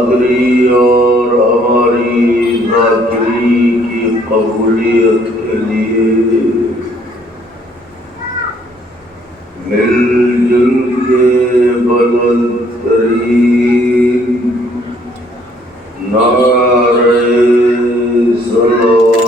حاضری اور ہماری ذاکری کی قبولیت کے لیے مل جل کے بلند ترین نعرہ صلوات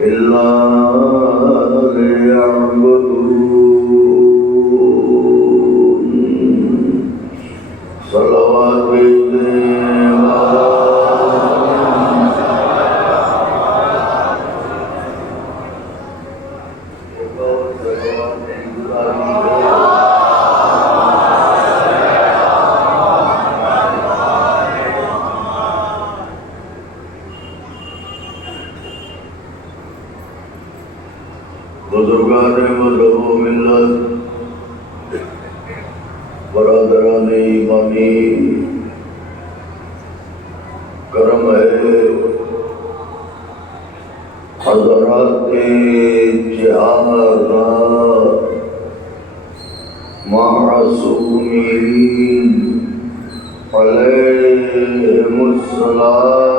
إلا ليعبدون صلوات بزرگان مذہب و ملت، برادران ایمانی، کرم ہے حضرات جہاد معصومین علیہم السلام،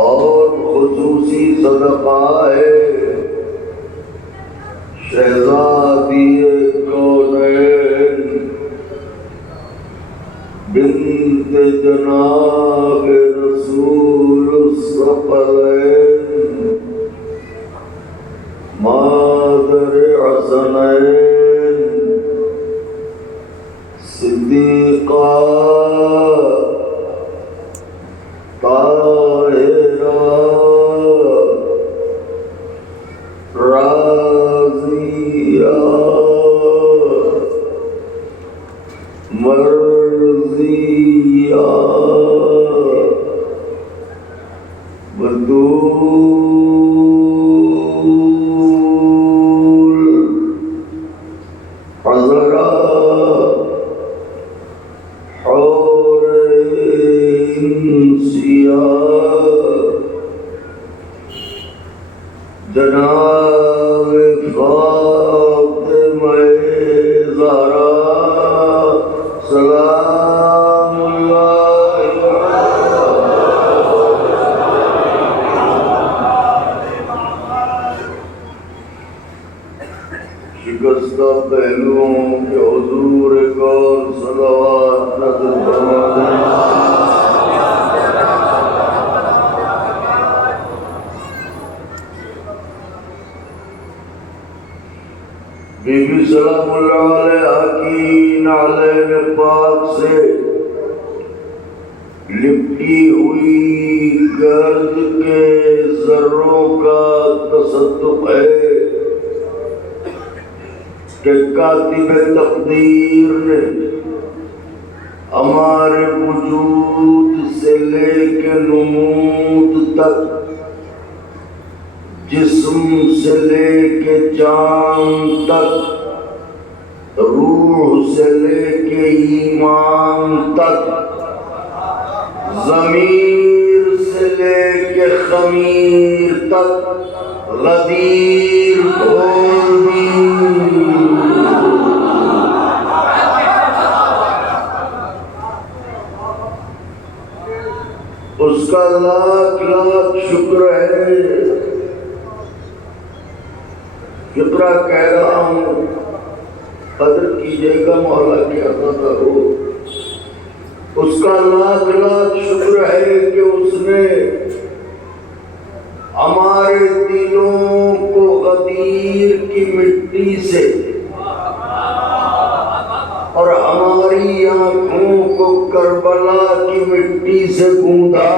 اور خصوصی صدقہ ہے شہزادی کونین بنت جناب رسول الثقلین مادر حسنین صدیقہ طاہرہ راضیہ مرضیہ بطول حضرہ حور جناب فاطمہ زہرا سلام اللہ شکستہ پہلوؤں کے حضور کون صلوات نازل فرما دیں۔ بی بی سلام اللہ علیہ کی نعلین پاک سے لپٹی ہوئی گرد کے ذروں کا تصدق ہے کہ کاتب تقدیر نے ہمارے وجود سے لے کے نمود تک، جسم سے لے کے جان تک، روح سے لے کے ایمان تک، ضمیر سے لے کے خمیر تک غدیر کھول دی۔ اس کا لاکھ لاکھ شکر ہے۔ فقرہ کہہ رہا ہوں، قدر کیجئے گا مولا کی عطا کرو۔ اس کا لاکھ لاکھ شکر ہے کہ اس نے ہمارے دلوں کو غدیر کی مٹی سے اور ہماری آنکھوں کو کربلا کی مٹی سے گوندا،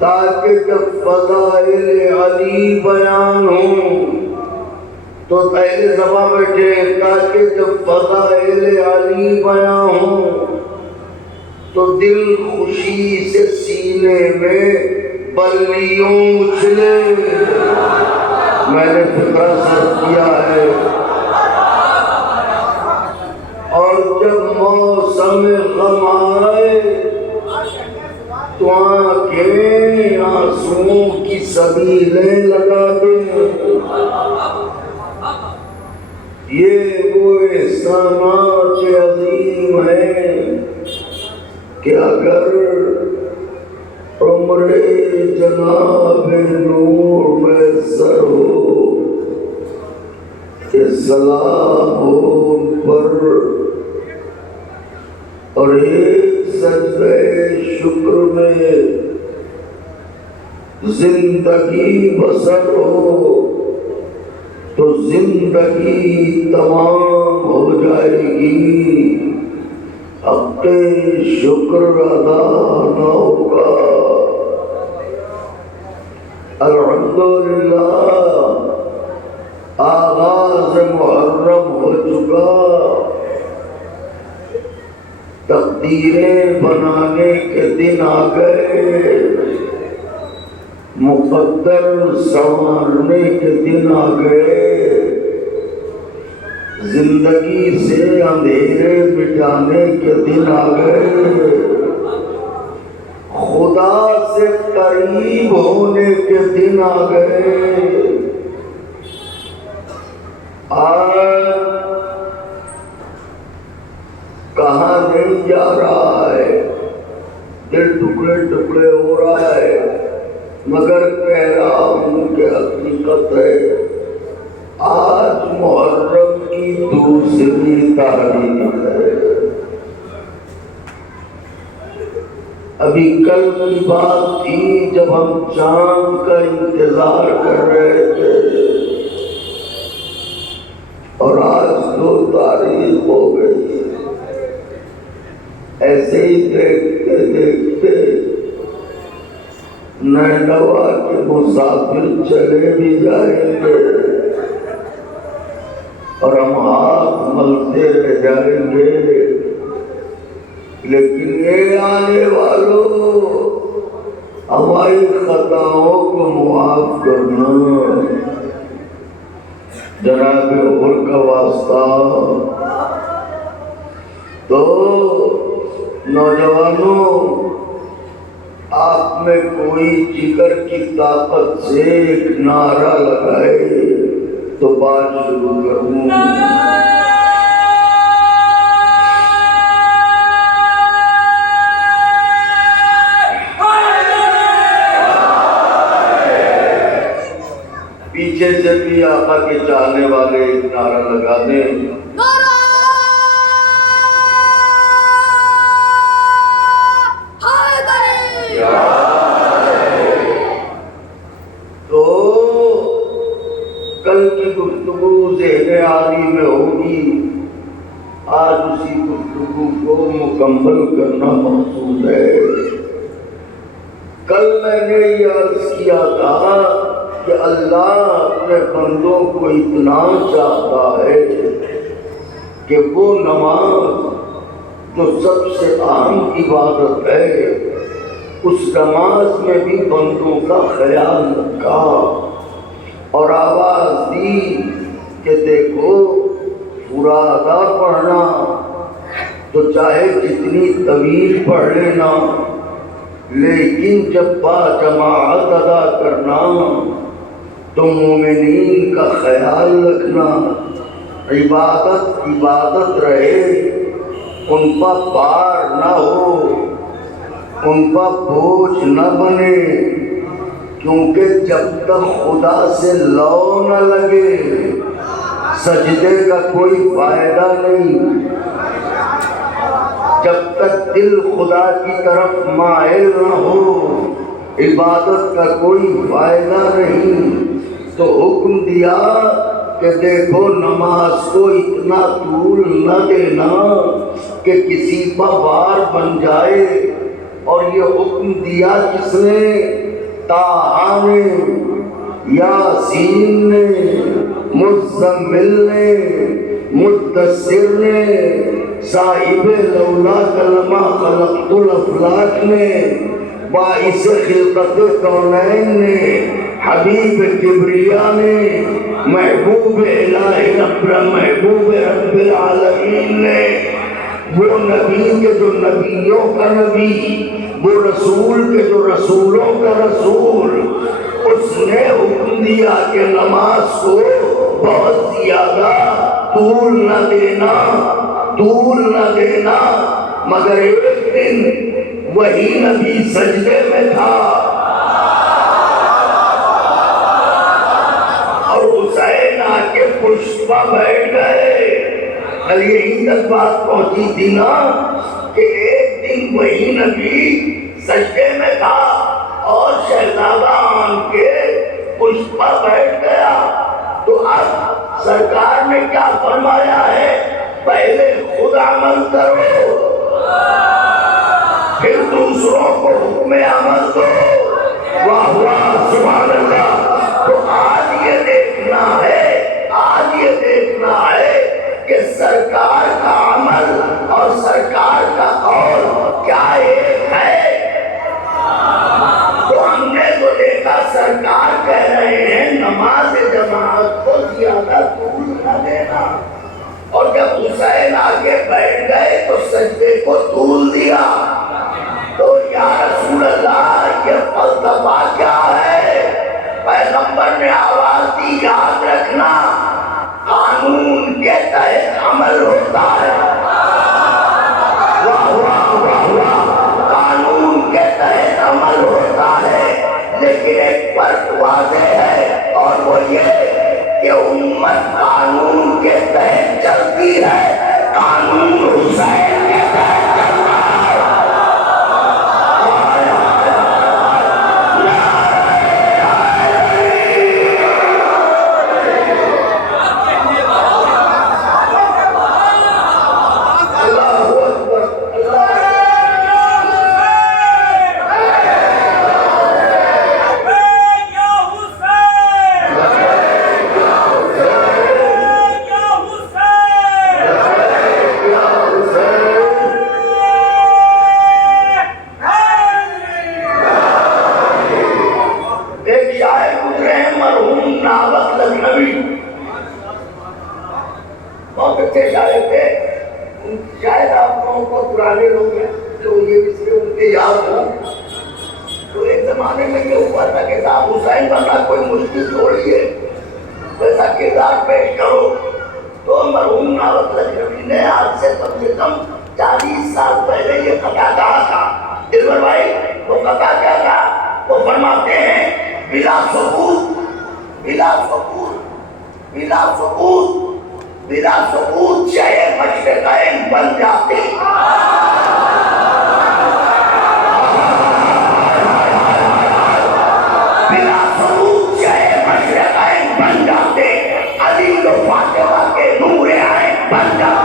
تاکہ جب فضائل علی بیان ہوں تو پہلے زباں بیٹھے، تاکہ جب فضائل علی بیان ہوں تو دل خوشی سے سینے میں بلیوں اچھلے۔ میں نے فقرہ سرد کیا ہے، اور جب موسم غم آئے تو آنکھیں آنسوؤں کی سبیلیں لگا دیں۔ یہ وہ احسانات عظیم ہیں کہ اگر عمر جناب نور میسر ہو کہ سلام ہو ان پر، اور ایک سجدہ شکر میں زندگی بسر ہو تو زندگی تمام ہو جائے گی، حق شکر ادا نہ ہوگا۔ الحمدللہ آغاز محرم ہو چکا، تقدیریں بنانے کے دن آ گئے، مقدر سنوارنے کے دن آ گئے، زندگی سے اندھیرے مٹانے کے دن آ گئے، خدا سے قریب ہونے کے دن آ گئے۔ آج کہاں نہیں جا رہا ہے، دل ٹکڑے ٹکڑے ہو رہا ہے، مگر کہہ رہا ہوں کہ حقیقت ہے آج محرم کی دوسری تاریخ ہے۔ ابھی کل کی بات تھی جب ہم چاند کا انتظار کر رہے تھے، اور آج 2 تاریخ ہو گئی۔ ایسے ہی دیکھتے دیکھتے نینوا کے مسافر چلے بھی جائیں گے اور ہم ہاتھ ملتے رہ جائیں گے، لیکن یہ آنے والوں ہماری خطاؤں کو معاف کرنا، جناب حضور کا واسطہ۔ تو نوجوانوں، آپ میں کوئی جگر کی طاقت سے ایک نعرہ لگائے تو بات شروع کروں۔ پیچھے سے بھی آقا کے چاہنے والے ایک نعرہ لگا دیں۔ تو کل کی گفتگو ذہن عالی میں ہوگی، آج اسی گفتگو کو مکمل کرنا مقصود ہے۔ کل میں نے یہ عرض کیا تھا کہ اللہ اپنے بندوں کو اتنا چاہتا ہے کہ وہ نماز جو سب سے اہم عبادت ہے، اس نماز میں بھی بندوں کا خیال رکھا اور آواز دی کہ دیکھو فرادا پڑھنا تو چاہے جتنی طویل پڑھ لینا، لیکن جب با جماعت ادا کرنا تو مومنین کا خیال رکھنا، عبادت رہے، ان پر بار نہ ہو، ان پر بوجھ نہ بنے، کیونکہ جب تک خدا سے لو نہ لگے سجدے کا کوئی فائدہ نہیں، جب تک دل خدا کی طرف مائل نہ ہو عبادت کا کوئی فائدہ نہیں۔ تو حکم دیا کہ دیکھو نماز کو اتنا طول نہ دینا کہ کسی پر بار بن جائے، اور یہ حکم دیا کس نے؟ طٰہٰ نے، یاسین نے، مزمل نے، مدثر نے، صاحب لولا کلمہ خلقت الافلاک نے، باعث خلقت کونین نے، حبیب کبریا نے، محبوب الہ محبوب رب العالمین نے، وہ نبی کے جو نبیوں کا نبی، وہ رسول کے جو رسولوں کا رسول، اس نے حکم دیا کہ نماز کو بہت زیادہ طول نہ دینا، مگر ایک دن وہی نبی سجدے میں تھا اور حسین آ کے پشت پر بیٹھ کل یہیں تک بات پہنچی تھی نا کہ ایک دن وہی نبی سجدے میں تھا اور شہزادہ آن کے پشت پر بیٹھ گیا، تو اب سرکار نے کیا فرمایا ہے؟ پہلے خود عمل کرو پھر دوسروں کو حکم عمل دو۔ واہ واہ سبحان اللہ۔ تو آج یہ دیکھنا ہے کہ سرکار کا عمل اور سرکار کا قول کیا ایک ہے؟ تو ہم نے تو دیکھا سرکار کہہ رہے ہیں نماز جماعت کو زیادہ طول نہ دینا، اور جب حسین آگے بیٹھ گئے تو سجدے کو طول دیا۔ تو یا رسول اللہ یہ فلسفہ کیا ہے؟ پیغمبر نے آواز دی یاد رکھنا قانون کے تحت عمل ہوتا ہے۔ واہ واہ واہ واہ، قانون کے تحت عمل ہوتا ہے، لیکن ایک فرق واضح ہے اور وہ یہ کہ امت قانون کے تحت چلتی ہے، قانون حسین کے تحت چلتا ہے۔ شاید آپ لوگوں کو پرانے لوگ ہیں جو یہ مصرے ان کے یاد ہوں، تو ایک زمانے میں یہ ہوا تھا کہ صاحب حسین بننا کوئی مشکل تھوڑی ہے، ویسا کردار پیش کرو۔ تو مرحوم ناوک لکھنوی نے آج سے کم 40 سال پہلے یہ قطعہ کہا تھا۔ دلبر بھائی وہ قطعہ کیا تھا؟ وہ فرماتے ہیں بلا ثبوت بلا ثبوت بلا ثبوت بلا ثبوت شہر مشرقین بن جاتے۔ بلا ثبوت شہر مشرقین بن جاتے، علی و فاطمہ کے نور عین بن جاتے۔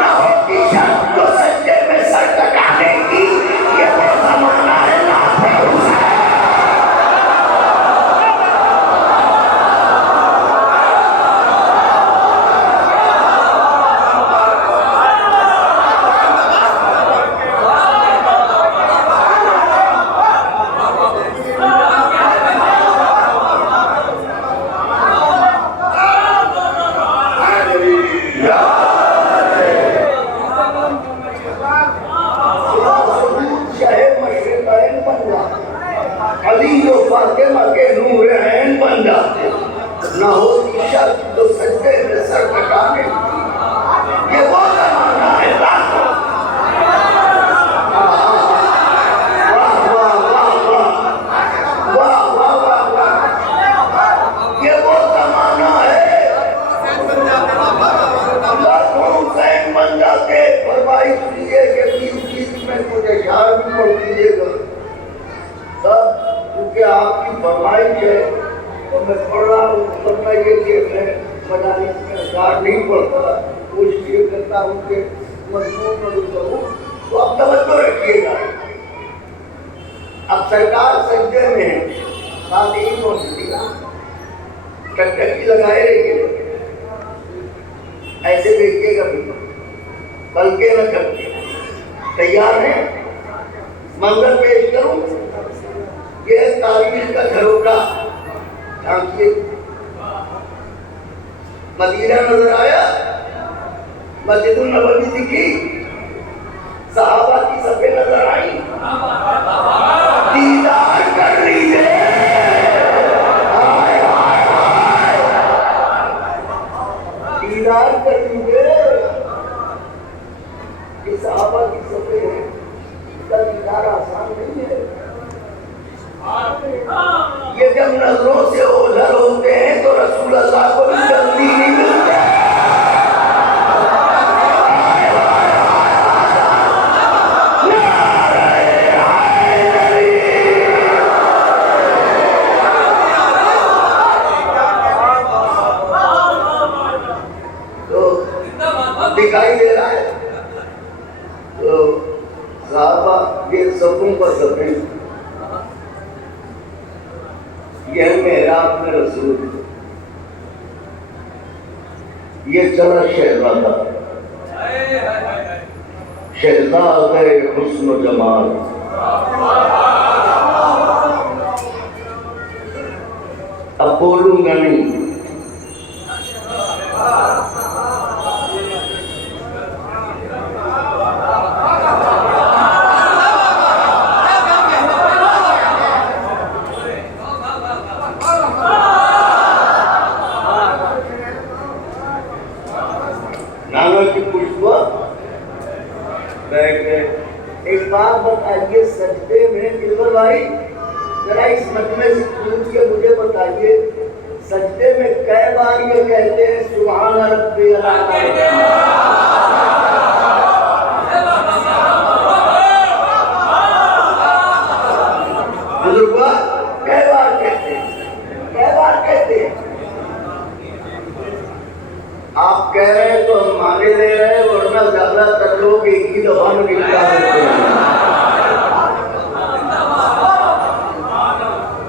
نہ ہوتی شرط جو سجدے میں سر کٹانے کی، یہ وہ زمانہ ہے ناصر حسین۔ علی و فاطمہ کے نور عین بن جاتے، نہ ہوتی شرط جو سجدے میں سر کٹانے کی، یہ وہ زمانہ ہے لاکھوں۔ یہ وہ زمانہ ہے لاکھوں حسین بن جاتے۔ فرمائی سنیے کہ 20 میں مجھے اشعار بھی پڑھ دیجیے گا، کیونکہ آپ کی فرمائش ہے تو میں پڑھ رہا ہوں۔ ورنہ یہ کہ میں مجالس میں اشعار نہیں پڑھتا، کوشش یہ کرتا ہوں کہ مضمون میں کروں۔ تو اب توجہ رکھیے گا، اب سرکار سجدے میں ہے، ساتھ ہی موسیقی ٹکٹکی لگائے رہیے، ایسے دیکھیے گا بلکہ نہ کرتے۔ تیار ہیں؟ منظر پیش کروں؟ یہ تاریخ کا جھروکا جھانکیے۔ مدینہ نظر آیا، مسجد النبوی دکھی، صحابہ کی صفیں نظر آئیں، دیدار کر لیجیے۔ دیدار کر لیجیے، یہ صحابہ کی صفیں ہیں، اس کا دیدار آسان نہیں ہے۔ یہ جب نظروں سے اوجھل ہوتے ہیں تو رسول اللہ کو بھی جلدی نہیں ملتے۔ شان رسول. یہ چلا شہزادہ, شہزادہ حسن و جمال. اب بولوں گا نہیں, ایک بات بتائیے سجدے میں دلبر بھائی, ذرا اس مجمع سے پوچھ کے مجھے بتائیے سجدے میں کئی بار یہ کہتے ہیں سبحان ربی الاعلی؟ بزرگوا کئی بار کہتے ہیں, کئی بار کہتے ہیں؟ آپ کہہ رہے ہیں تو ہم مانے لے رہے ہیں, ورنہ زیادہ تر لوگ ایک ہی دفعہ میں نکلا دیتے ہیں,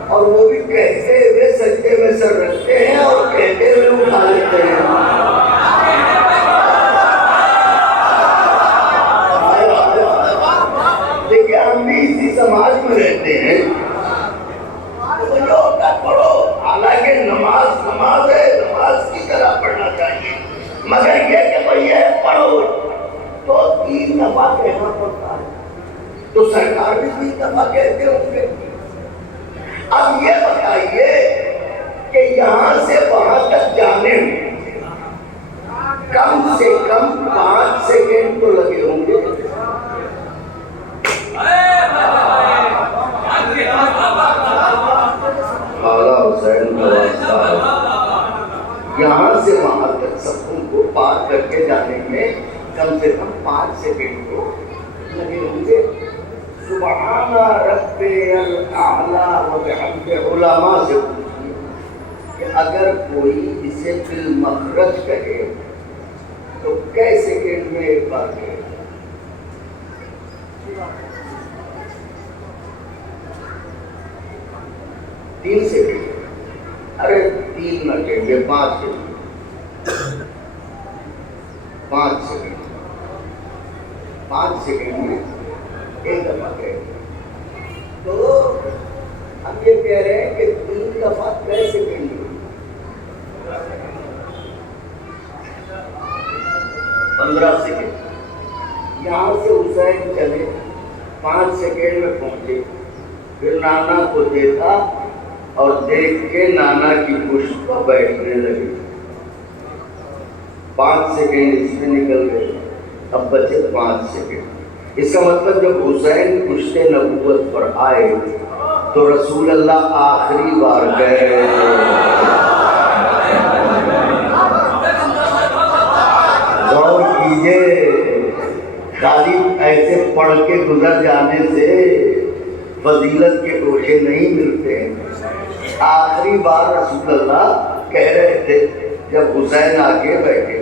اور وہ بھی کہتے ہوئے سجدے میں سر رکھتے ہیں اور کہتے ہوئے اٹھا لیتے ہیں. دیکھیے ہم بھی اسی سماج میں رہتے ہیں, پڑھو, حالانکہ نماز نماز ہے, نماز کی طرح پڑھنا چاہیے, مگر یہ کہ بھئی یہ پڑھو تو 3 دفعہ کہنا پڑتا ہے, تو سرکار بھی 3 دفعہ کہتے ہوں گے. اب یہ بتائیے کہ یہاں سے وہاں تک جانے میں کم سے کم 5 سیکنڈ تو لگے ہوں گے. اعلیٰ حسین کا واسطہ ہے, یہاں سے وہاں تک سفوں کو پار کر کے جانے میں کم سے کم 5 سیکنڈ تو لگے ہوں گے. سبحان ربی الاعلی و بحمدہ. علماء سے پوچھئے کہ اگر کوئی اسے بالمخرج کہے تو کئی سیکنڈ میں ایک بار کہے؟ 3 سیکنڈ. ارے 3 نہ کہیں, 5 سیکنڈ. 5 سیکنڈ, 5 سیکنڈ میں ایک دفعہ کہے. تو ہم یہ کہہ رہے ہیں کہ 3 دفعہ کئی سیکنڈ میں 15 سیکنڈ. یہاں سے حسین چلے, 5 سیکنڈ میں پہنچے, پھر نانا کو دیکھا اور دیکھ کے نانا کی پشت پر بیٹھنے لگے. 5 سیکنڈ اس میں نکل گئے, اب بچے 5 سیکنڈ. اس کا مطلب جب حسین پشت نبوت پر آئے تو رسول اللہ آخری بار گئے. غور کیجئے, خالی ایسے پڑھ کے گزر جانے سے فضیلت کے گوشے نہیں ملتے ہیں. آخری بار رسول اللہ کہہ رہے تھے جب حسین آ کے بیٹھے.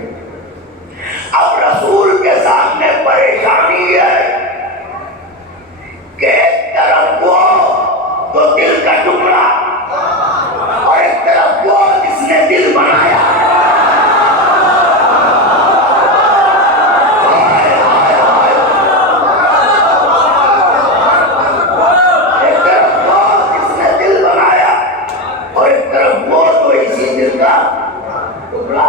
اب رسول کے سامنے پریشانی ہے کہ ایک طرف وہ تو دل کا ٹکڑا اور ایک طرف وہ جس نے دل بنایا. ایک طرف وہ جس نے دل بنایا اور ایک طرف وہ تو اسی دل کا ٹکڑا.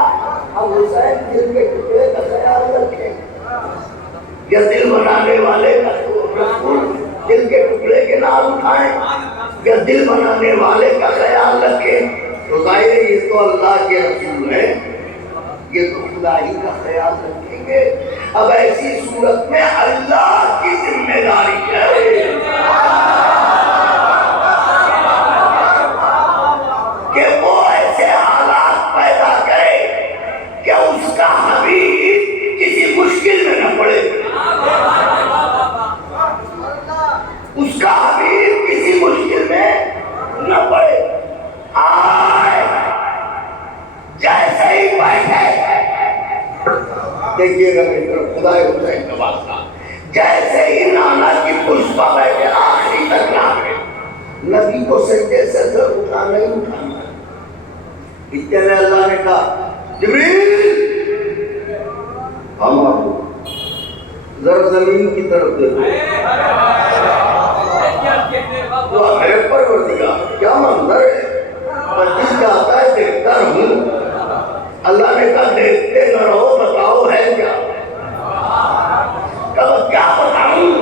اب حسین دل کے ٹکڑے کا خیال رکھیں یا دل بنانے والے کا رسول دل کے ٹکڑے کے نام اٹھائیں یا دل بنانے والے کا خیال رکھیں؟ تو ظاہر ہے یہ تو اللہ کے رسول ہیں, یہ تو خدا ہی کا خیال رکھیں گے. اب ایسی صورت میں اللہ کی ذمہ داری ہے کہ وہ ایسے حالات پیدا کرے کہ اس کا حبیب کسی مشکل میں نہ پڑے, اس کا حبیب کسی مشکل میں نہ پڑے. آئے جیسے ہی بیٹھے, دیکھیے گا میری طرف, خدا حسین کا واسطہ, جیسے ہی نانا کی پشت پر بیٹھے آخری تک نہ گئے. نبی کو سجدے سے سر اٹھانا ہی اٹھانا, اتنے اللہ نے کہا جبریل ہم آپ ذرا زمین کی طرف دیکھو تو میرے پروردگار کیا منظر ہے، مسجد جاتا ہے دیکھتا رہوں۔ اللہ نے کہا دیکھتے نہ رہو، بتاؤ ہے کیا؟ کہا کیا بتاؤں؟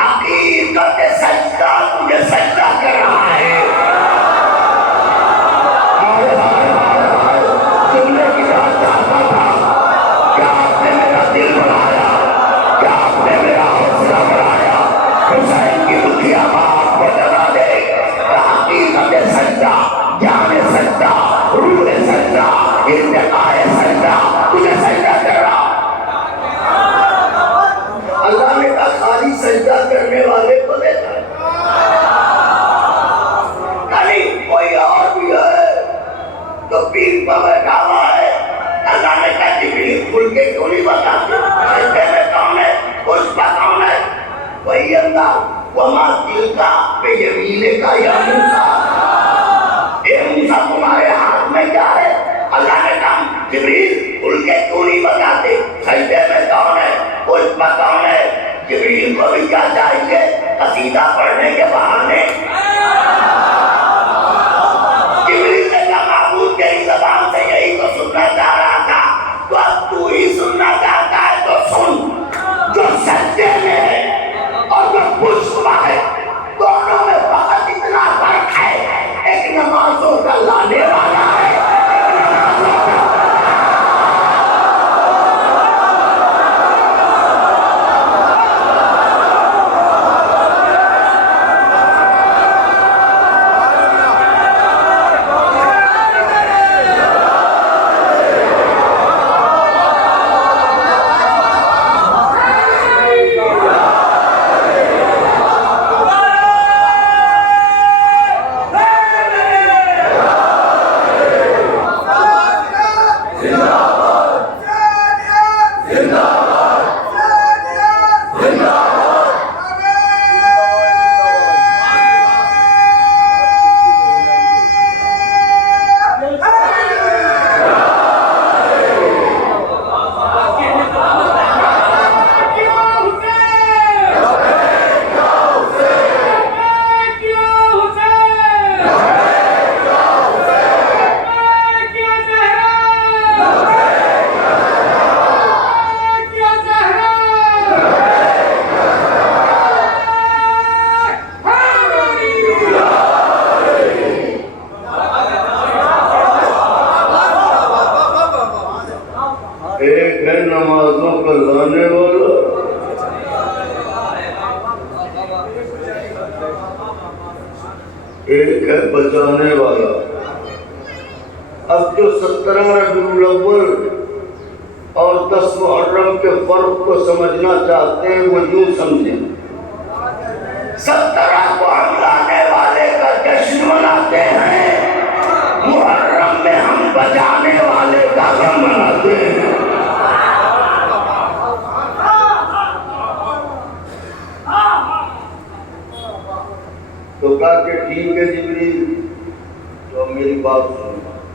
حقیقت سجدہ تجھے سجدہ کر رہا ہے۔ تم نے کیا چاہتا تھا؟ کیا آپ نے میرا دل بڑھایا؟ کیا آپ نے میرا حوصلہ بڑھایا؟ حسین کی دکھیا بات کو جگہ دے۔ حقیقت سجدہ، جان سجدہ، روح سجدہ، ارتقاء سجدہ تجھے سجدہ کر رہا۔ اللہ نے کہا خالی سجدہ کرنے والے کو دیتا ہے، کوئی اور بھی ہے تو پیر پر بیٹھا ہوا ہے۔ اللہ نے کہا جبریل کھل کے کیوں نہیں بتاتے سجدے میں کون ہے، اس پر کون ہے؟ وہی اللہ وما تلکا بیمینک یا موسیٰ، اے موسیٰ تمہارے ہاتھ میں کیا ہے؟ اللہ نے کہا جبریل کھل کے کیوں نہیں بتاتے سجدے میں کون ہے، اس پر کون ہے؟ جبریل کو بھی کیا چاہیے؟ قصیدہ پڑھنے کے بہانے۔ جبریل نے کہا معبود تیری زبان سے یہی تو سننا چاہ رہا تھا، تو اب تو ہی سننا چاہتا ہے تو سن۔ جو سجدے میں ہے اور جو پشتوا ہے، دونوں میں فقط اتنا فرق ہے، ایک نمازوں کا لانے والا ہے، ایک ہے نمازوں کا لانے والا، ایک ہے بچانے والا۔ اب جو 17 ربیع الاول اور 10 محرم کے فرق کو سمجھنا چاہتے ہیں وہ یوں سمجھیں، 17 کو ہم لانے والے کا جشن مناتے ہیں، محرم میں ہم بچانے والے کا غم مناتے ہیں۔ تو کہا کہ ٹھیک ہے جبریل، تو میری بات سنو،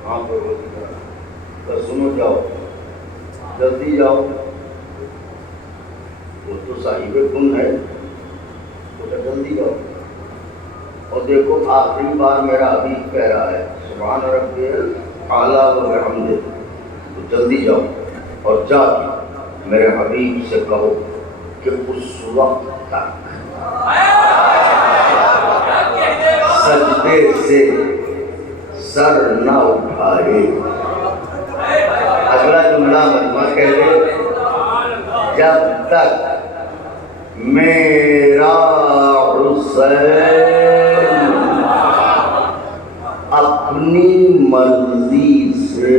ہاں تو سنو، جاؤ جلدی جاؤ، وہ تو صاحب کن ہے، تو جلدی جاؤ۔ اور دیکھو آخری بار میرا حبیب کہہ رہا ہے سبحان ربی اعلیٰ و بحمدہ، تو جلدی جاؤ اور جا کے میرے حبیب سے کہو کہ اس وقت تک سجدے سے سر نہ اٹھائے۔ اگلا جملہ مجمع کہہ دے، جب تک میرا حسین اپنی مرضی سے،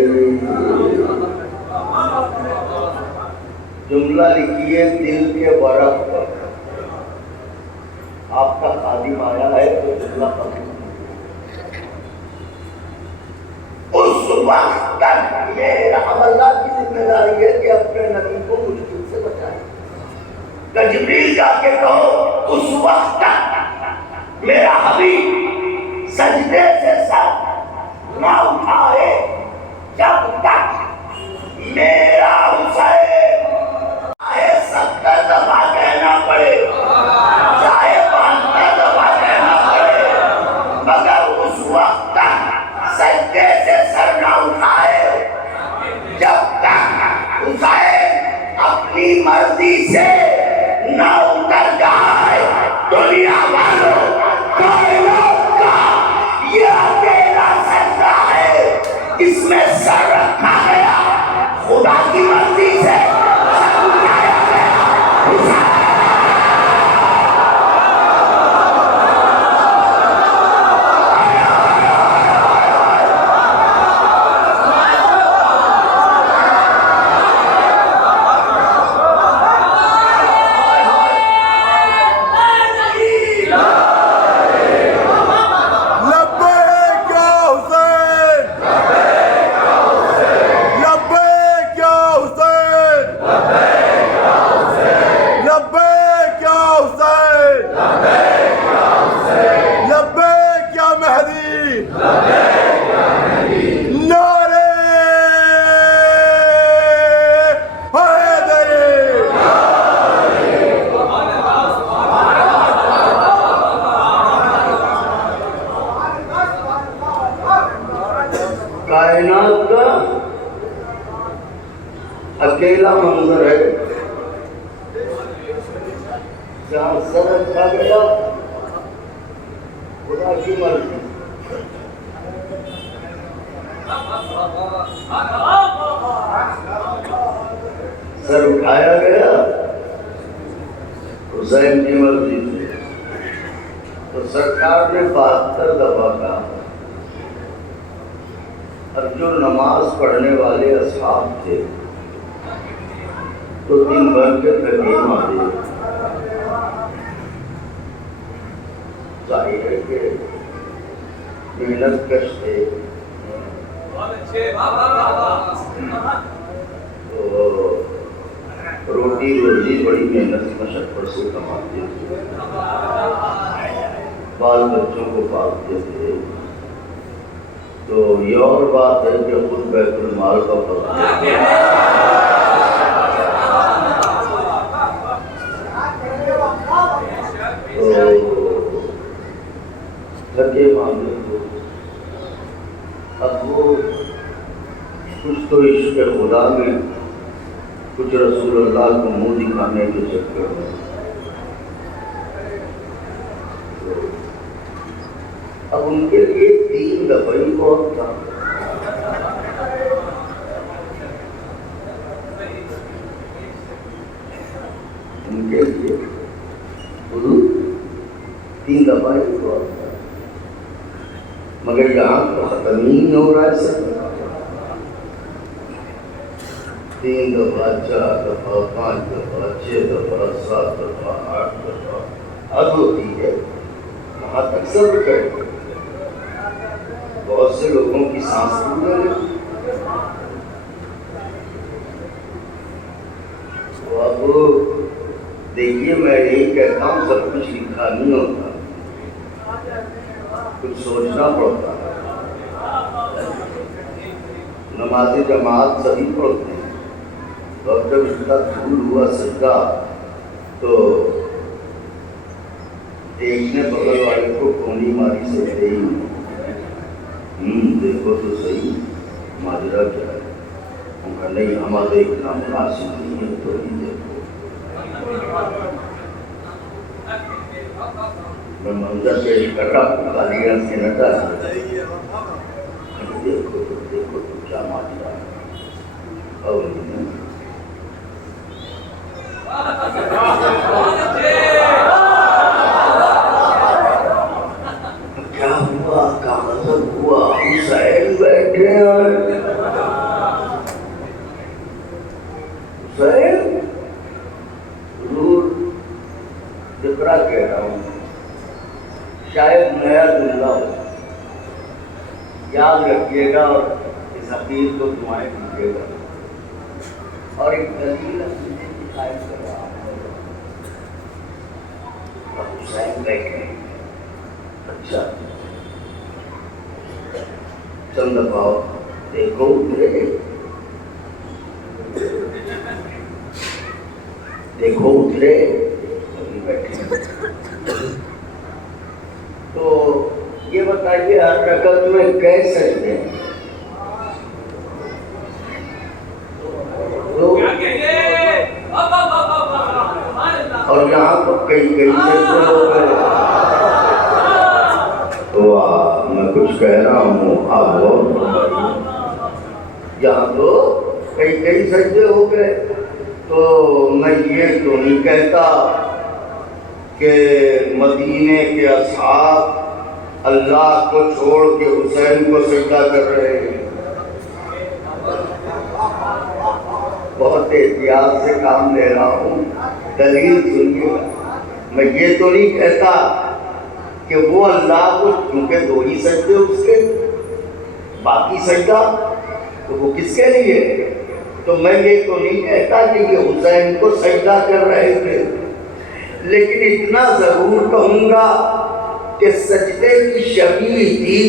جملہ لکھیے دل کے ورق پر، آپ کا خادم آیا ہے تو جملہ پڑھیں۔ اس وقت تک میرا اللہ کی ذمہ داری ہے کہ اپنے نبی کو مشکل سے بچائے۔ کہ جبریل جا کے کہو اس وقت تک میرا حبیب سجدے سے سر نہ اٹھا ہلکے سے سر نہ اٹھائے جب تک حسین اپنی مرضی سے نہ اتر جائے. دنیا والوں کائنات کا یہ اکیلا سجدہ ہے، اس میں سر رکھا گیا، خدا کی مرضی سے سر اٹھایا گیا. کائنات کا اکیلا منظر ہے جہاں سر رکھا گیا، خدا کی مرضی. سر اٹھایا گیا حسین کی مرضی سے. تو سرکار نے 72 دفعہ کہا، اور جو نماز پڑھنے والے اصحاب تھے تو دن بھر کے تقریم آتے. ظاہر ہے کہ محنت کش تھے، تو روٹی روزی بڑی محنت مشقت سے کماتے تھے، بال بچوں کو پالتے تھے. تو یہ اور بات ہے کہ خود بیت المال کا فضل لگے معاملے کو. اب وہ کچھ تو عشق خدا میں، کچھ رسول اللہ کو منہ دکھانے کے چکر میں. اب ان کے لیے 3 دفعہ ہی بہت تھا. ان کے لیے حضور 3 دفعہ ہی بہت تھا. مگر یہاں تو ختم ہی نہیں ہو رہا ہے سر. 3 دفعہ 4 دفعہ 5 دفعہ 6 دفعہ 7 دفعہ 8 دفعہ حد ہوتی ہے. کہاں تک صبر کرے؟ بہت سے لوگوں کی سانس ٹوٹ گئی. اب دیکھیے میں یہی کہتا ہوں سب کچھ لکھا نہیں ہوتا، کچھ سوچنا پڑتا ہے. نماز جماعت سبھی پڑھتے ہیں، اور جب اس کا دھول ہوا سجدہ تو ایک نے بغل والے کو کونی ماری سے دیکھو تو صحیح ماجرا کیا ہے. ان کا نہیں ہمارا دیکھنا مناسب نہیں ہے تو ہی دیکھو. میں منظر پیش کر رہا ہوں، گالیاں سے نہ ڈال. دیکھو تو کیا ماجرا ہے. اور کیا ہوا، کا مطلب ہوا حسین بیٹھے ہیں. حسین حضور جبرا کہہ رہا ہوں، شاید نیا دنیا ہو. یاد رکھیے گا اور اس حقیق کو دعائیں کیجیے گا. اور ایک دلیل قائم کر رہا ہوں. حسین بیٹھے. اچھا چند دفعہ دیکھو اترے، دیکھو اترے ابھی بیٹھے. تو یہ بتائیے ہر رکعت میں کیسے سجدے ہیں؟ کئی سجدے ہو گئے. واہ، میں کچھ کہہ رہا ہوں آپ غور فرمائیے. یہاں تو کئی سجدے ہو گئے. تو میں یہ تو نہیں کہتا کہ مدینے کے اصحاب اللہ کو چھوڑ کے حسین کو سجدہ کر رہے ہیں. بہت احتیاط سے کام لے رہا ہوں، دلیل سنیے گا. میں یہ تو نہیں کہتا کہ وہ اللہ کو، کیونکہ دو ہی سجدے اس کے، باقی سجدہ تو وہ کس کے لیے. تو میں یہ تو نہیں کہتا کہ یہ حسین کو سجدہ کر رہے تھے، لیکن اتنا ضرور کہوں گا کہ سجدے کی شبیہ تھی.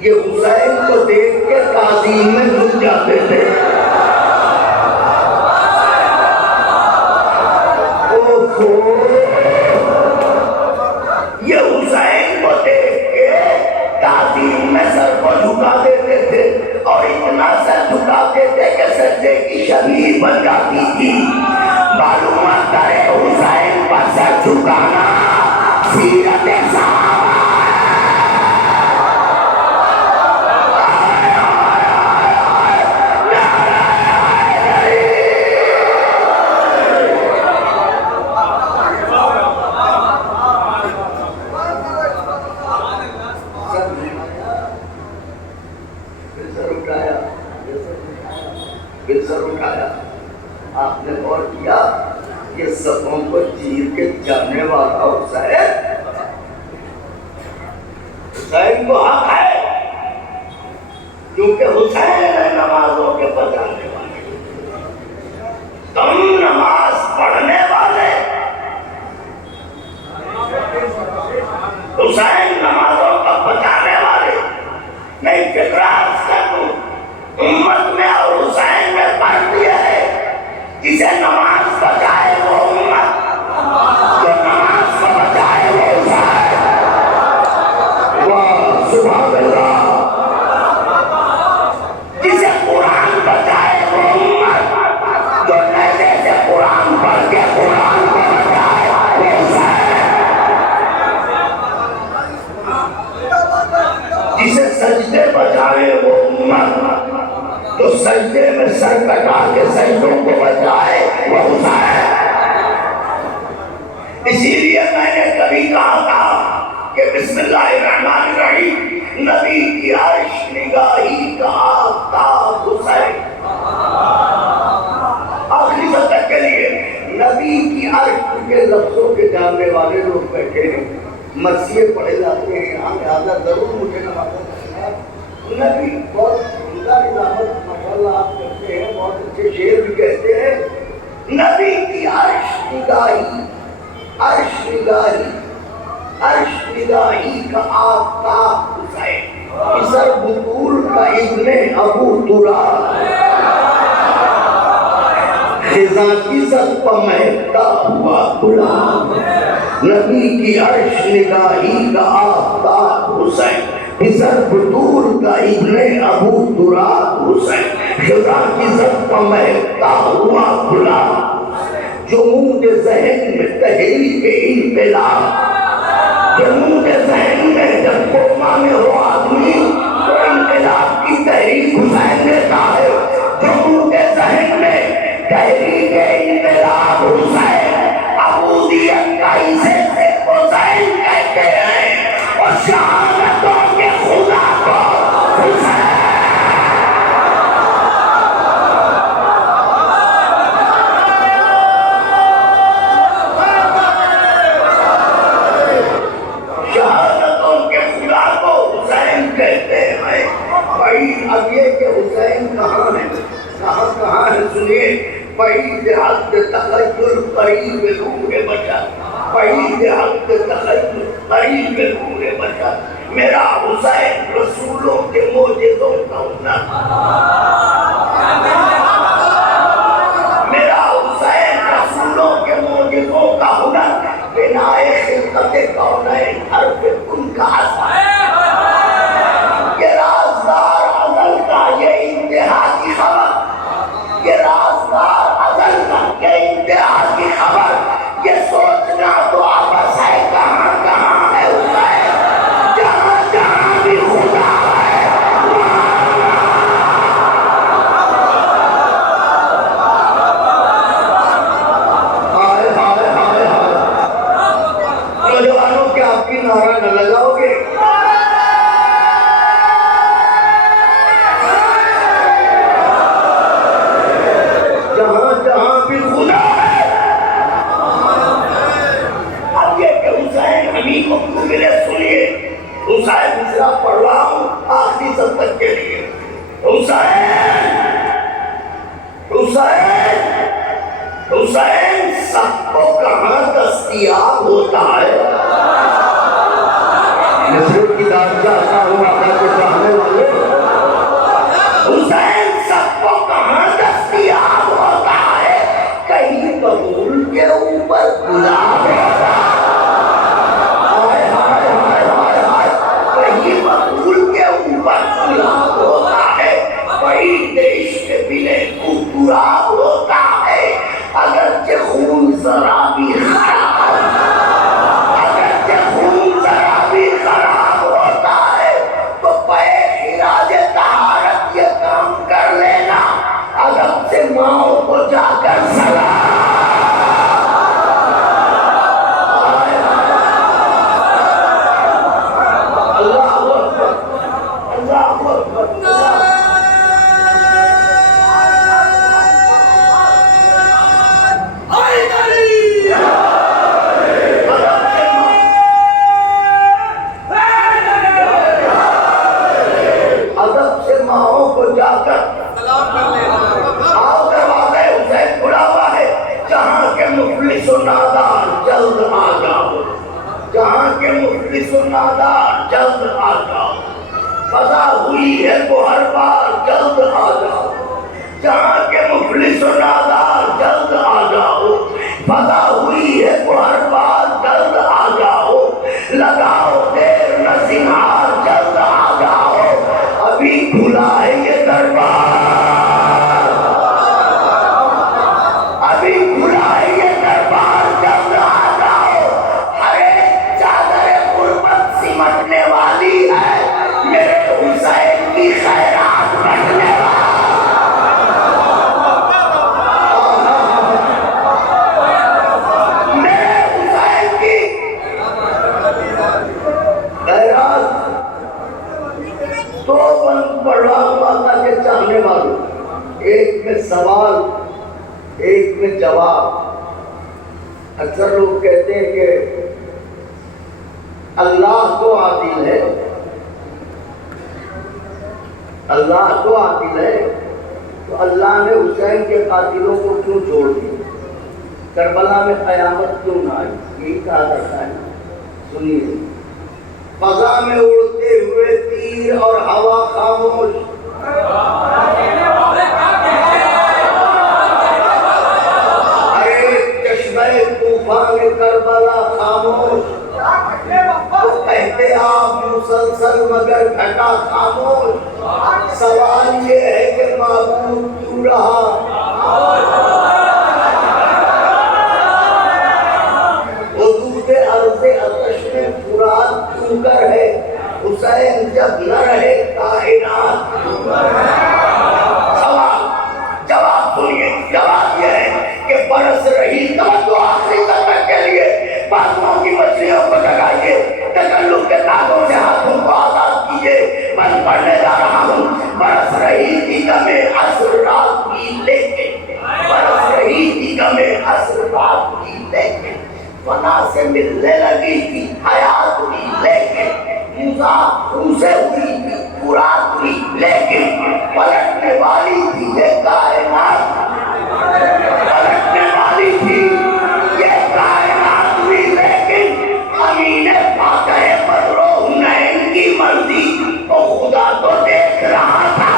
یہ حسین کو دیکھ کے تعظیم میں ڈوب جاتے تھے. یہ حسین کو دیکھ کے تعظیم میں سر کو جھکا دیتے تھے، اور اتنا سر جھکاتے تھے کہ سجدے کی شبیہ بن جاتی تھی. معلومات کرے حسین پر سر جھکانا سیرت صحابہ. آپ نے غور کیا یہ صفوں کو چیر کے جانے والا حسین کو حق ہے، کیونکہ حسین ہے نمازوں کے بجانے والے. تم نماز پڑھنے والے، حسین نمازوں کا بجانے والے. میں اعتراض کر دوں، امت میں اور حسین میں فرق یہ ہے، جسے نماز بجائے وہ امت، جو نماز کو بجائے وہ حسین. واہ سبحان اللہ. جسے قرآن بجائے وہ امت، جو نیزے سے قرآن پڑھ کے قرآن کو بجائے وہ حسین. جسے سجدے بجائے وہ امت، تو سجدے میں سر کٹا کے سجدوں کو بجائے وہ حسین. اسی لیے میں نے کبھی کہا تھا کہ بسم اللہ الرحمن الرحیم، نبی کی عرش نگاہی کا آفتاب حسین. آخری صدق کے لیے نبی کی عرش کے لفظوں کے جاننے والے لوگ بیٹھے ہیں، مرثیے پڑھے جاتے ہیں یہاں، لہٰذا ضرور مجھے نمازیں پڑھنا. نبی بہت نظامت ماشاءاللہ آپ کرتے ہیں، بہت اچھے شعر بھی کہتے ہیں. نبی کی عرش نگاہی، عرش نگاہی، عرش نگاہی کا آفتاب حسین. اسر بطول کا ابن ابو تراب، خزاں کی سب پر مہکتا ہوا غلام. نبی کی عرش نگاہی کا آفتاب حسین، اسر بطول کا ابن ابو تراب حسین. خزاں کی سب پر مہکتا ہوا غلام. جمود ذہن میں تحریک انقلاب، جمود ذہن میں جب کوما میں ہو آدمی تو انقلاب کی تحریک حسین دیتا ہے. جمود ذہن میں تحریک انقلاب حسین. عبودیت کا اسے حسین کہتے ہیں، اور شہادتوں کے خدا کو حسین. اب یہ کہ حسین کہاں ہے، کہاں ہے سنیے. بعید حد تخیل قریب روح بشر، بعید حد تخیل قریب روح بشر. میرا حسین رسولوں کے معجزوں کا ہنر، میرا حسین رسولوں کے معجزوں کا ہنر. بنائے خلقت کونین حرف کن کا اثر. یہ رازدار ازل کا یہ انتہا کی خبر، یہ رازدار ازل کا یہ انتہا کی خبر. یہ سوچنا تو آپ حسین سب کو کہاں دستیاب ہوتا ہے؟ نصرت کی داد چاہتا ہوں آقا کے چاہنے والے، حسین سب کو کہاں دستیاب ہوتا ہے؟ کہیں ببول کے اوپر گلاب ہوتا ہے، کہیں ببول کے اوپر گلاب ہوتا ہے، کہیں دیش کے بلے کو گلاب ہوتا ہے۔ اگرچہ خون ذرا بھی خراب، اگرچہ خون ذرا بھی خراب ہوتا ہے تو پے خراج طہارت یہ کام کر لینا، ادب سے ماؤں کو جا کر سلام۔ اللہ اکبر، اللہ اکبر۔ جلد آ جاؤ، جہاں کے مفلس و نادار جلد آ جاؤ، فضا ہوئی ہے وہ ہر بار جلد آ جاؤ، جہاں کے مفلس و نادار جلد آ جاؤ، فضا ہوئی ہے وہ ہر بار جلد آ جاؤ، لگاؤ دیر نہ زنہار جلد آ جاؤ، ابھی کھلا ہے یہ دربار، ابھی کھلا ہے یہ دربار جلد آ جاؤ، ہر ایک چادر غربت سمٹنے والی ہے، میرے حسین کی خیرات بڑھنے والی، میرے حسین کی خیرات۔ دو بند پڑھ رہا ہوں آقا کے چاہنے والوں، ایک میں سوال ایک میں جواب۔ اکثر لوگ کہتے ہیں کہ اللہ تو عادل ہے، اللہ تو عادل ہے، تو اللہ نے حسین کے قاتلوں کو کیوں چھوڑ دیا؟ کربلا میں قیامت کیوں نہ آئی؟ یہی کہا جاتا ہے۔ سنیے، فضا میں اڑتے ہوئے تیر اور ہوا خاموش، طوفان کربلا خاموش، وہ کہتے آپ مسلسل مگر گھٹا خاموش، سوال یہ ہے کہ معبود کیوں رہا؟ حدود عرض عطش میں فرات کیوں کر ہے؟ حسین جب نہ رہے کائنات کیوں کر ہے؟ سوال جواب سنیے، جواب یہ ہے کہ برس رہی توجہ آخری تک کے لیے بازوؤں کی مچھلیوں کو جگائیے، تکلف کے داغوں سے ہاتھوں کو آزاد کیجیے، میں پڑھنے جا رہا ہوں۔ برس رہی تھی غمِ عصر رات کی لیکن، برس رہی تھی غمِ عصر رات کی لیکن، فنا سے ملنے لگی تھی حیات بھی لیکن، مذاق سے ہوئی تھی فرات بھی لیکن، پلٹنے والی تھی یہ کائنات، پلٹنے والی تھی یہ کائنات بھی لیکن، امین پاکہ بدرو حنین کی مرضی تو خدا تو دیکھ رہا تھا۔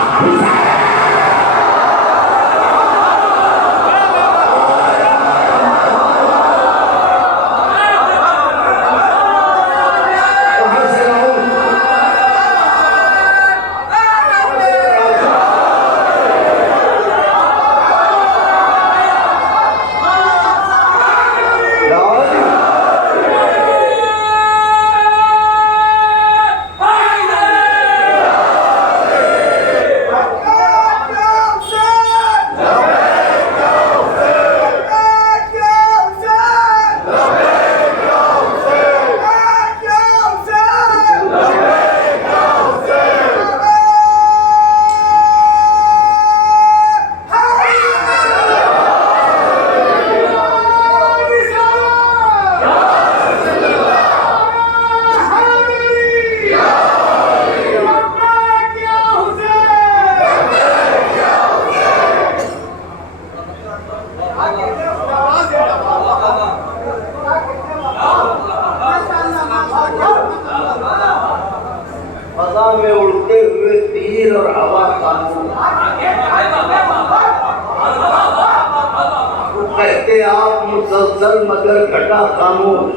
بہتے آپ مسلسل مگر گھٹا خاموش،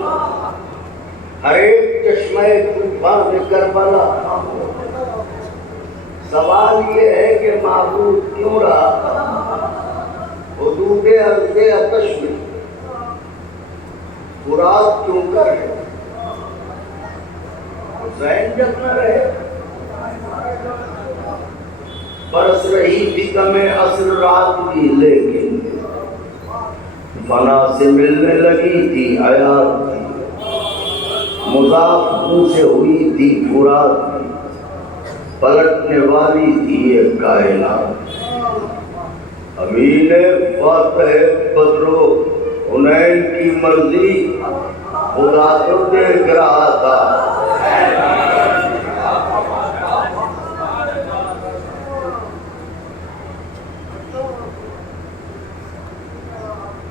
ہر ایک چشمہ طوفان کربلا خاموش۔ سوال یہ ہے کہ معبود کیوں رہا حدود عرض آتش میں، فرات کیوں کر ہے حسین جب نہ رہے؟ برس رہی تھی کمیں عصر رات بھی، لیکن فنا سے ملنے لگی تھی حیات بھی، مضاف منہ سے ہوئی تھی فرات بھی، پلٹنے والی تھی یہ کائنات۔ امین فاتح بدر و حنین کی مرضی خدا تو دیکھ رہا تھا،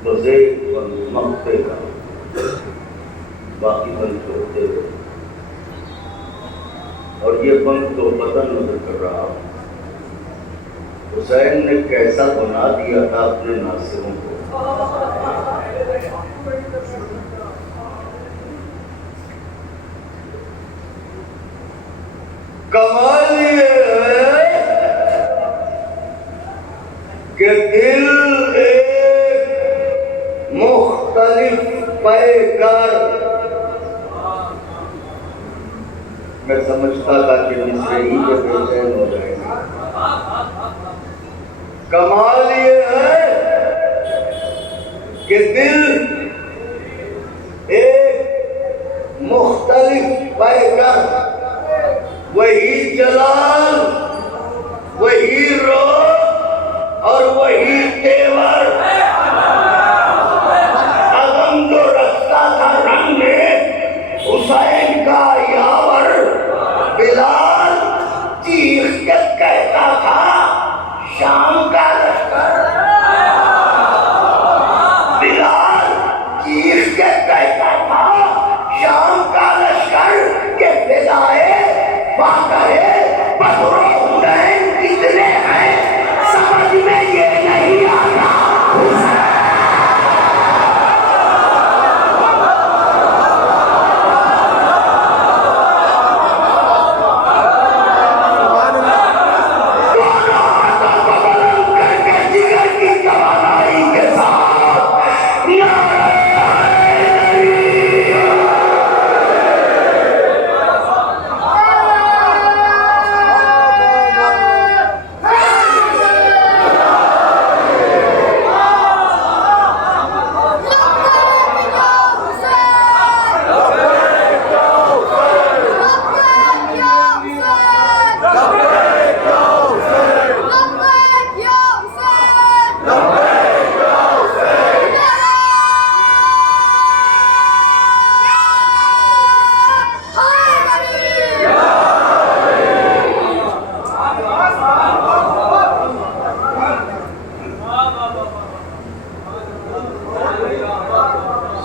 بس ایک بند مقتے کا، باقی بند چھوڑتے ہوئے، اور یہ بند تو بدن نظر کر رہا ہوں۔ حسین نے کیسا بنا دیا تھا اپنے ناصروں کو، کمال یہ ہے کہ دل ایک مختلف پے کر، میں سمجھتا تھا کہ مصری ہی جب بے چین ہو جائے گا۔ کمال یہ ہے کہ دل ایک مختلف پے کر، وہی جلال، وہی روح اور وہی تیور، عدم جو رکھتا تھا رنگ حسین کا یاور، بلال چیخ کے کہتا تھا شام کا لشکر، بلال چیخ کے کہتا تھا شام کا لشکر، کہ فدائے باقرے بدر و حنین کتنے ہیں سمجھ میں یہ نہیں آتا۔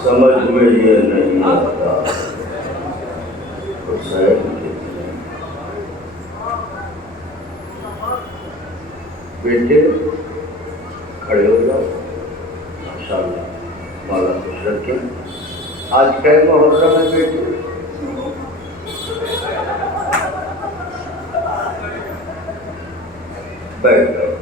سمجھ میں یہ نہیں آتا حسین کتنے، بیٹے کھڑے ہو جاؤ، ماشاءاللہ مولا خوش رکھیں۔ آج کیا محرم ہے بیٹے؟ بیٹھ جاؤ۔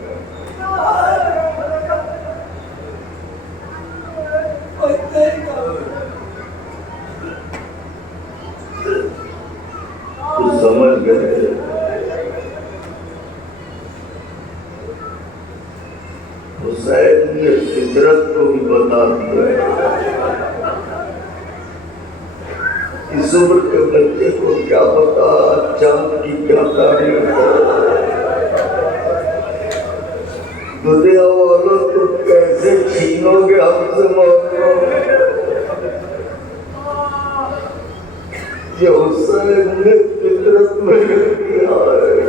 سمجھ گئے حسین نے فطرت کو بھی بتا دیا ہے، اس عمر کے بچے کو کیا پتا چاند کی کیا تاریخ ہے، دنیا والوں تم کیسے چھینو گے ہم سے محترم، یہ حسین نے فطرت میں کیا ہے۔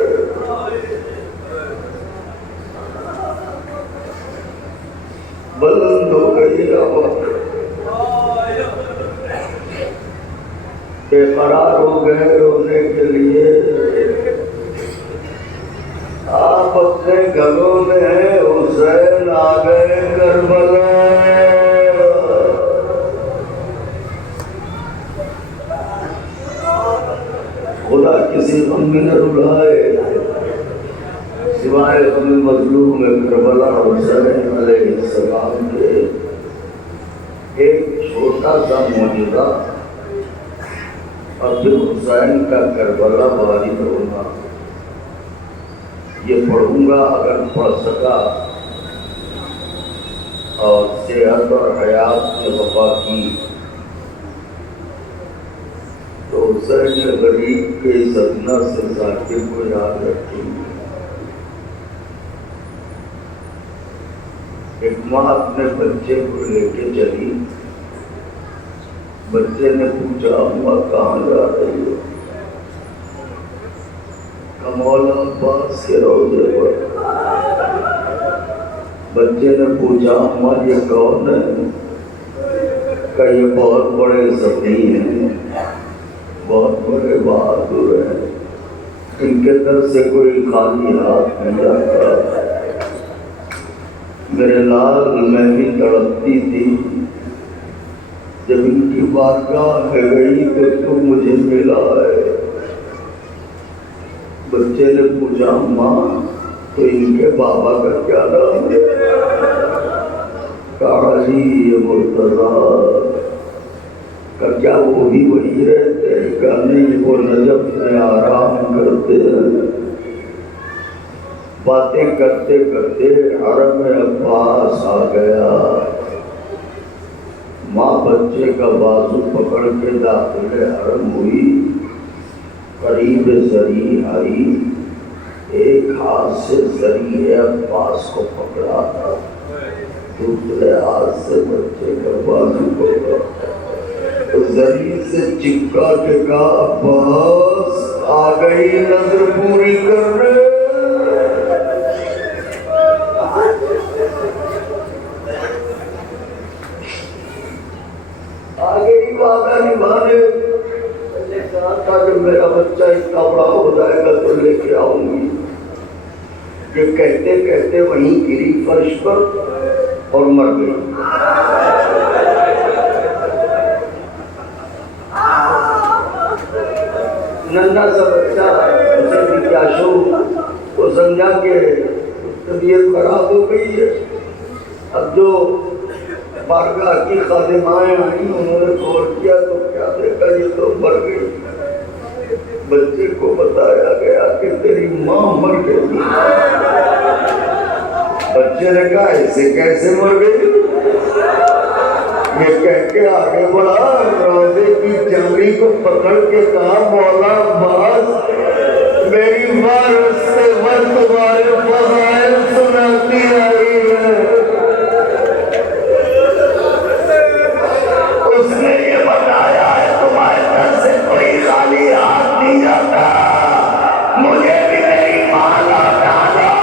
بلند ہو گئی آواز، بے قرار ہو گئے رونے کے لیے، آپ اپنے گھروں میں ہیں، حسین آ گئے کربلا۔ من الرائے سوائے غم مظلوم کربلا حسین علیہ السلام کے ایک چھوٹا سا معجزہ اور پھر حسین کا کربلا وارد ہوگا، یہ پڑھوں گا اگر پڑھ سکا اور صحت اور حیات نے وفا کی تو حسین غریب کے اس ادنا سے ذاکر کو یاد رکھیں گے۔ ایک ماں اپنے بچے کو لے کے چلی، بچے نے پوچھا اماں کہاں جا رہی ہو؟ مولا عباس کے روضے پر۔ بچے نے پوچھا اماں یہ کون ہے؟ کہ یہ بہت بڑے زمین ہیں، بہت بڑے بہادر ہیں، ان کے در سے کوئی خالی ہاتھ نہیں جاتا۔ میرے لال میں بھی تڑپتی تھی، جب ان کی بارگاہ میں گئی تو تو مجھے ملا ہے۔ بچے نے پوچھا ماں تو ان کے بابا کا کیا نام ہے؟ کہا جی یہ مرتضیٰ۔ کہ کیا وہ بھی وہی رہتے ہیں؟ کہ نہیں، وہ نجف میں آرام کرتے ہیں۔ باتیں کرتے کرتے حرم عباس آ گیا۔ ماں بچے کا بازو پکڑ کے داخل حرم ہوئی، قریب زری آئی، ایک ہاتھ سے زری عباس کو پکڑا، دوسرے ہاتھ سے بچے کا بازو پکڑا، زری سے چپکا کے کہا عباس آ گئی نظر پوری کرنے۔ آگے ہی وعدہ نبھانے، میں نے کہا تھا کہ میرا بچہ اتنا بڑا ہو جائے گا تو لے کے آؤں گی۔ یہ کہتے کہتے وہیں گری فرش پر اور مر گئی۔ ننھا سا بچہ، اسے بھی کیا شعور، وہ سمجھا کہ طبیعت خراب ہو گئی ہے۔ اب جو بارگاہ کی خادمائیں آئیں انہوں نے غور کیا تو کیا دیکھا یہ تو مر گئی۔ بچے کو بتایا گیا کہ تیری ماں مر گئی۔ بچے نے کہا ایسے کیسے مر گئی؟ یہ کہہ کے آگے بڑھا، روزے کی چمڑی کو پکڑ کے کہا مولا عباس میری ماں رستے پر تمہارے فضائل سناتی آئی ہے، اس نے یہ بتایا ہے تمہارے گھر سے کوئی خالی ہاتھ نہیں جاتا، مجھے بھی میری ماں لوٹا دو۔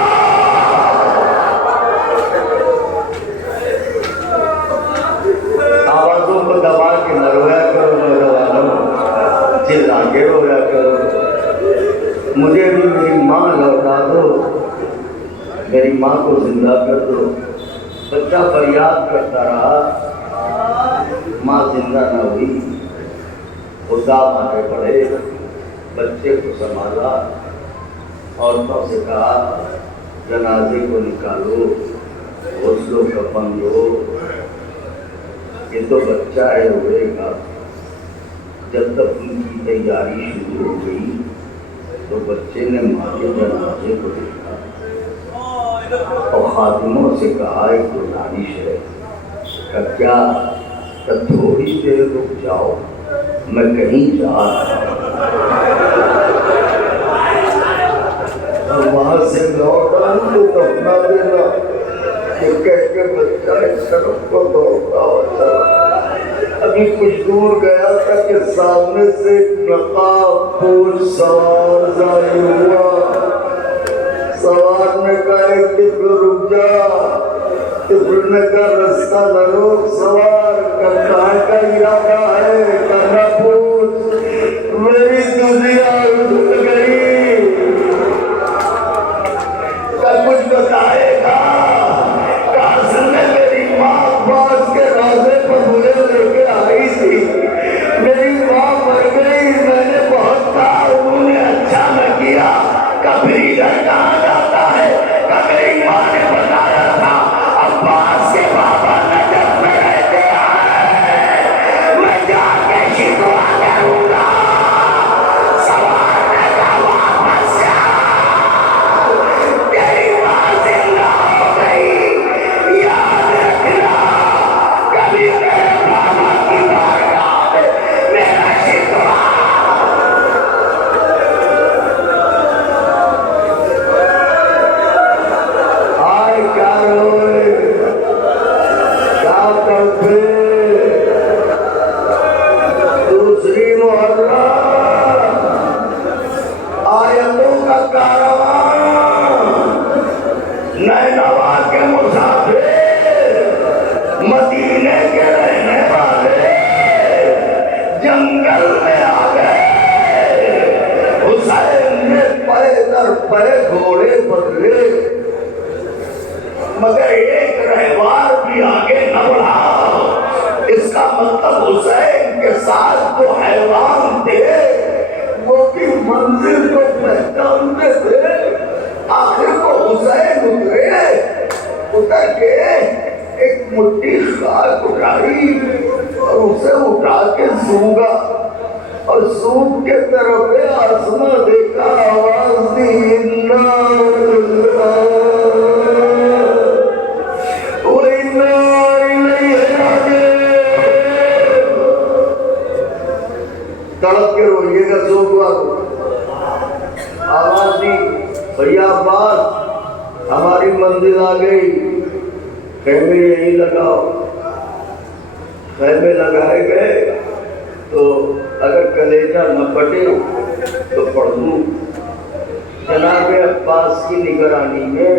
آوازوں کو دبا کے نہ رویا کرو نوجوانوں، چلا کے رویا کرو، مجھے بھی میری ماں لوٹا دو، میری ماں کو زندہ کر دو۔ بچہ فریاد کرتا رہا، ماں زندہ نہ ہوئی۔ خدا آگے بڑھے، بچے کو سنبھالا، عورتوں سے کہا جنازے کو نکالو، غسل و کفن دو، یہ تو بچہ ہے روئے گا۔ جب تک ان کی تیاری شروع ہو گئی تو بچے نے ماں کے جنازے کو دیکھا اور خادموں سے کہا ایک گزارش ہے کہ کیا تھوڑی دیر رک جاؤ، میں کہیں جا رہا ہوں، وہاں سے لوٹا تو دفنا دینا۔ یہ کہہ کے بچہ اس طرف کو دوڑتا ہوا چلا۔ ابھی کچھ دور گیا تھا کہ سامنے سے ایک نقاب پوش سوار ظاہر ہوا۔ سوار نے کہا ایک طفل رک جا، طفل نے کہا رستہ نہ روک سوار، کہاں کا ارادہ ہے؟ کہنا پوچھ، میری دنیا اٹھ گئی، کیا کچھ بتائے گا؟ کاسم نے میری ماں عباس کے روضے پر مجھے لے کے آئی تھی، میری ماں مر گئی، میں نے بہت کہا انہوں نے اچھا نہ کیا۔ مگر ایک رہوار بھی آگے نہ بڑھا۔ اس کا مطلب حسین کے ساتھ جو حیوان تھے وہ بھی منزل کو پہچانتے تھے۔ آخر کو حسین اتر کے ایک مٹھی خاک اٹھائی اور اسے اٹھا کے سونگا، اور سونگ کے طرف آسمان دیکھا، آواز دی انا للہ و انا الیہ راجعون۔ تڑپ کے روئیے گا سونگا کو، آواز دی بھیا عباس ہماری منزل آ گئی، خیمے یہیں لگاؤ۔ خیمے لگائے گئے تو اگر کلیجہ نہ پٹے تو پڑھ دوں۔ جناب عباس کی نگرانی میں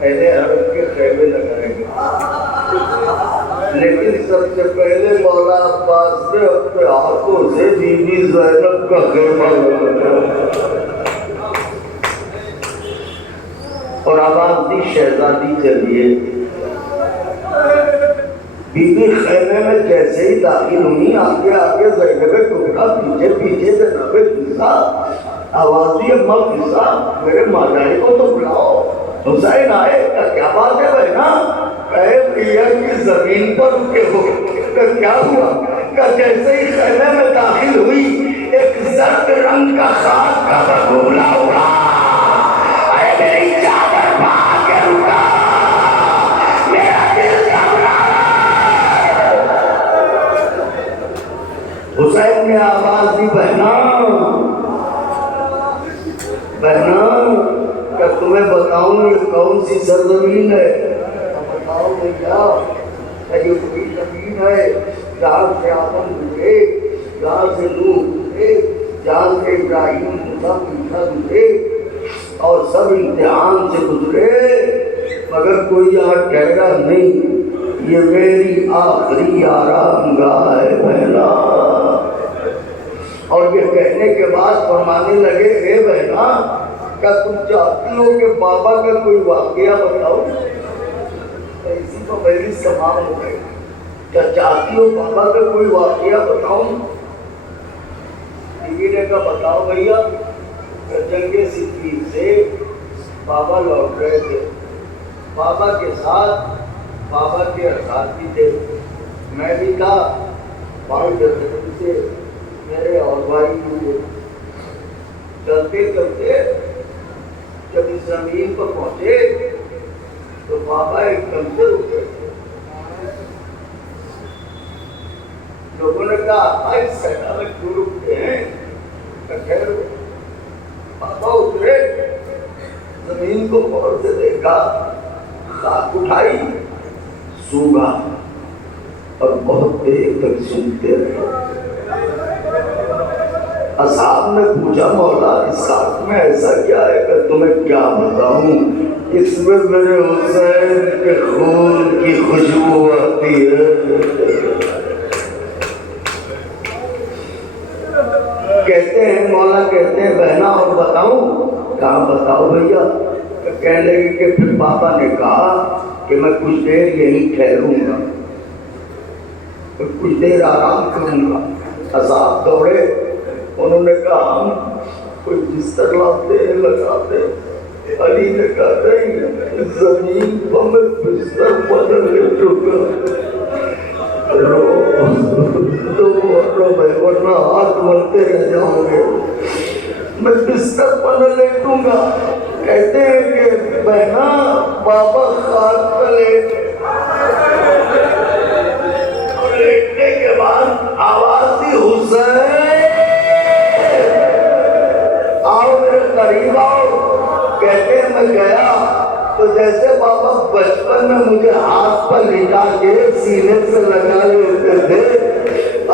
اہل عرب کے خیمے لگائے گئے، لیکن سب سے پہلے مولا عباس نے اپنے ہاتھوں سے بی بی زینب کا خیمہ لگایا اور آواز دی شہزادی چلیے۔ بی بی خیمے میں جیسے ہی داخل ہوئی، آگے آگے زینب کبریٰ، پیچھے پیچھے جناب فضا۔ آواز دی اماں فضا میرے ماجائی کو تو بلاؤ، حسین آئے۔ کیا بات ہے بہنا؟ کہے پریا کی زمین پر رکے ہو۔ کیا ہوا؟ کہ جیسے ہی خیمے میں داخل ہوئی ایک زرد رنگ کا خاک کا بگولا اڑا، اے میری چادر پا کے رکا، میرا دل گھبرا۔ حسین نے آواز دی بہنا کہ تمہیں بتاؤں یہ کون سی سرزمین ہے؟ بتاؤ بھیا، یہ وہی زمین ہے جہاں سے آدم گزرے، جہاں سے نوح گزرے، جہاں سے ابراہیم موسیٰ عیسیٰ گزرے اور سب امتحان سے گزرے، مگر کوئی یہاں ٹھہرا نہیں۔ یہ میری آخری آرام گاہ ہے بہنا۔ اور یہ کہنے کے بعد فرمانے لگے، اے بہنا کیا تم چاہتی ہو کہ بابا کا کوئی واقعہ بتاؤ؟ اسی کو میری تمام ہو گئی۔ کیا چاہتی ہو بابا کا کوئی واقعہ بتاؤں؟ بیوی نے کہا بتاؤ بھیا۔ جنگ صفین سے بابا لوٹ رہے تھے، بابا کے ساتھ بابا کے اساتذی تھے، میں بھی تھا، بھائی جذبی سے میرے اور بھائی ہوئے۔ چلتے چلتے جب اس زمین پر پہنچے تو بابا ایک دم سے رکے۔ لوگوں نے کہا اس صحرا میں کیوں رکتے ہیں؟ خیر بابا اترے، زمین کو غور سے دیکھا، خاک اٹھائی، سونگا اور بہت دیر تک سنتے رہے۔ اصحاب نے پوچھا مولا اس خاک میں ایسا کیا ہے کہ تمہیں کیا بتاؤں؟ اس میں میرے حسین کے خون کی خوشبو آتی ہے۔ کہتے ہیں مولا کہتے ہیں بہنا اور بتاؤں؟ کہاں بتاؤ بھیا؟ کہنے لگے کہ پھر بابا نے کہا کہ میں کچھ دیر یہیں ٹھہروں گا، کچھ دیر آرام کروں گا۔ اصحاب دوڑے، انہوں نے کہا ہم کوئی بستر لاتے ہیں لگاتے۔ علی نے کہا نہیں، زمین پر میں بستر بدل لے چکا، ورنہ ہاتھ ملتے رہ جاؤں گے، میں بستر پر نہ لیٹوں گا۔ کہتے ہیں کہ بہنا بابا خاک پر لیٹے، اور لیٹنے کے بعد آواز دی حسین آؤ میرے قریب آؤ۔ کہتے ہیں میں گیا تو جیسے بابا بچپن میں مجھے ہاتھ پر لٹا کے سینے سے لگا لیتے تھے،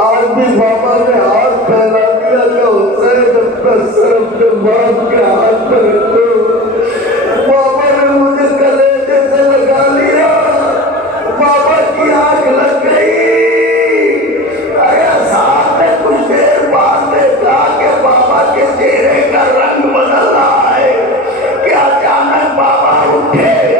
آج بھی بابا نے ہاتھ پھیلا دیا کہ حسین اپنا سر اپنے باپ کے ہاتھ پر رکھو۔ بابا نے مجھے کلیجے سے لگا لیا، بابا کی آنکھ لگ گئی۔ صاحب نے کچھ دیر بعد دیکھا کہ بابا کے چہرے کا رنگ بدل رہا ہے کہ اچانک بابا اٹھے